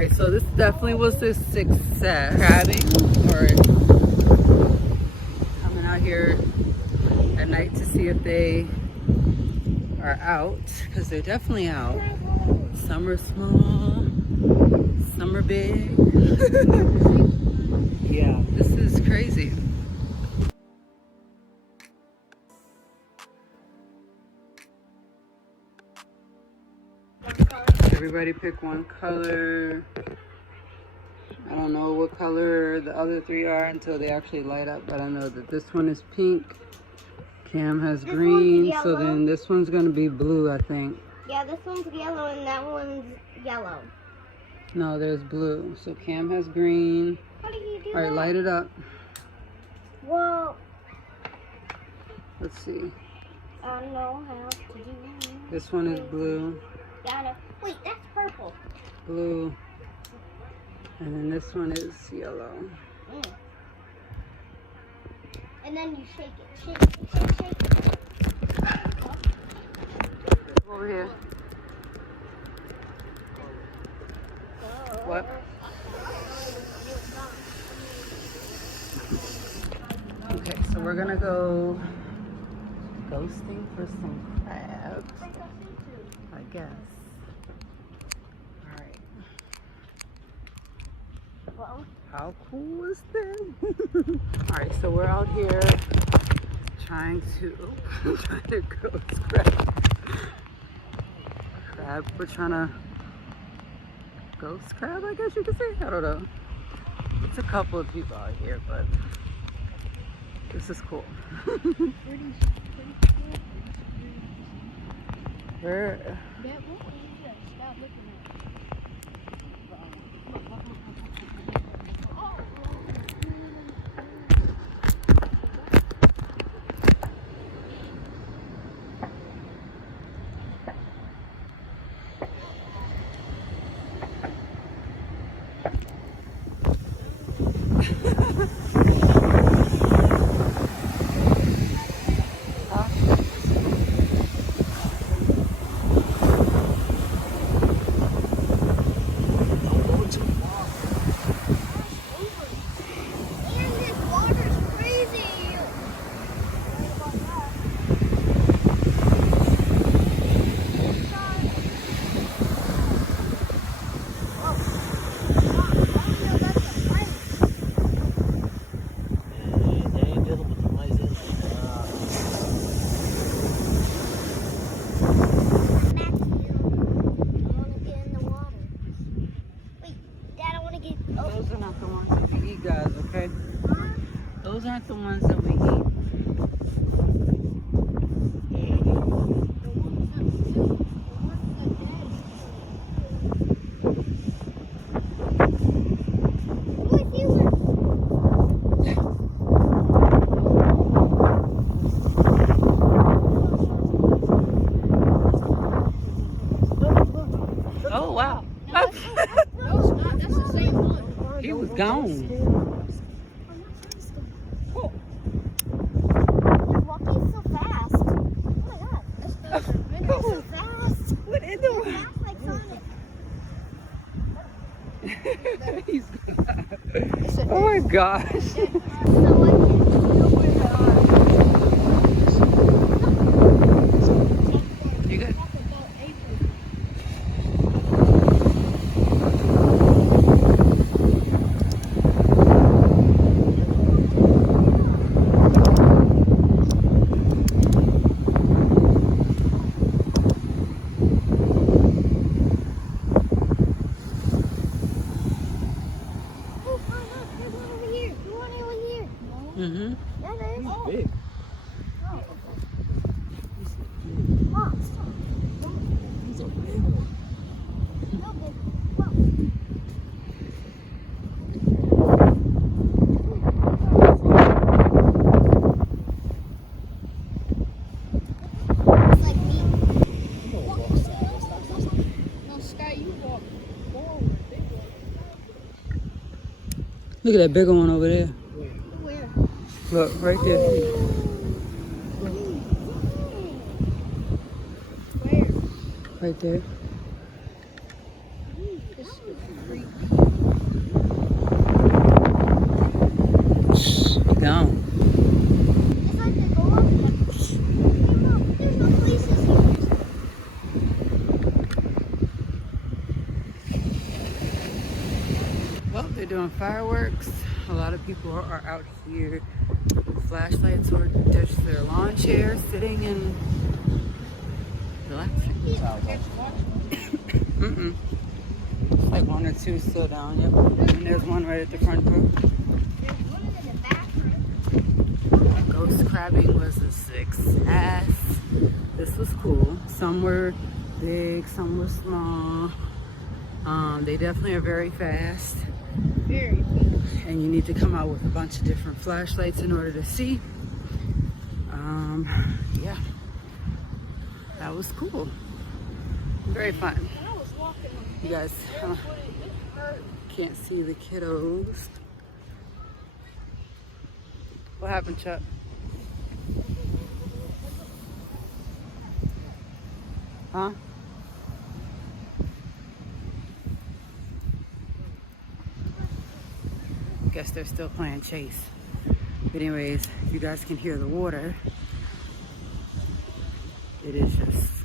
Alright, so this definitely was a success. Crabbing or coming out here at night to see if they are out, because they're definitely out. Some are small, some are big. Yeah, this is crazy. Everybody pick one color. I don't know what color the other three are until they actually light up, but I know that this one is pink. Cam has green, so then this one's gonna be blue, I think. Yeah, this one's yellow and that one's yellow. No, there's blue. So Cam has green. How do you do All right, that? light it up. Well, Let's see. I don't know how to do it. This one is blue. Yeah, I know. Wait, that's purple. Blue. And then this one is yellow. Mm. And then you shake it. Shake it. Shake it. Over here. What? Okay, so we're gonna go ghosting for some crabs, I guess. Alright. Well, How cool is this? Alright, so we're out here trying to ghost crab. We're trying to ghost crab, I guess you could say. I don't know. It's a couple of people out here, but this is cool. Where? Those are not the ones that we eat, guys, okay? Those aren't the ones that we eat. Oh, wow. that's the same one. He was gone. Oh. You're walking so fast. Oh my god. That's so fast. What in the world? Fast like Sonic. He's gone. Oh my gosh. You good? Mm-hmm. Yeah, there is. He's big. He's a big one. It's like me. No, Sky, you walk forward. Look at that bigger one over there. Where? Look, right there. Where? Right there. This is a freak. doing fireworks. A lot of people are out here with flashlights or just their lawn chairs, sitting and relaxing. Like one or two still down, yep. And there's one right at the front door. There's one in the bathroom. Ghost crabbing was a success. This was cool. Some were big, some were small. They definitely are very fast. Very big. And you need to come out with a bunch of different flashlights in order to see. Yeah, that was cool. Very fun. When I was walking on You guys can't see the kiddos. What happened, Chuck? Huh? Guess they're still playing chase. But anyways, you guys can hear the water. It is just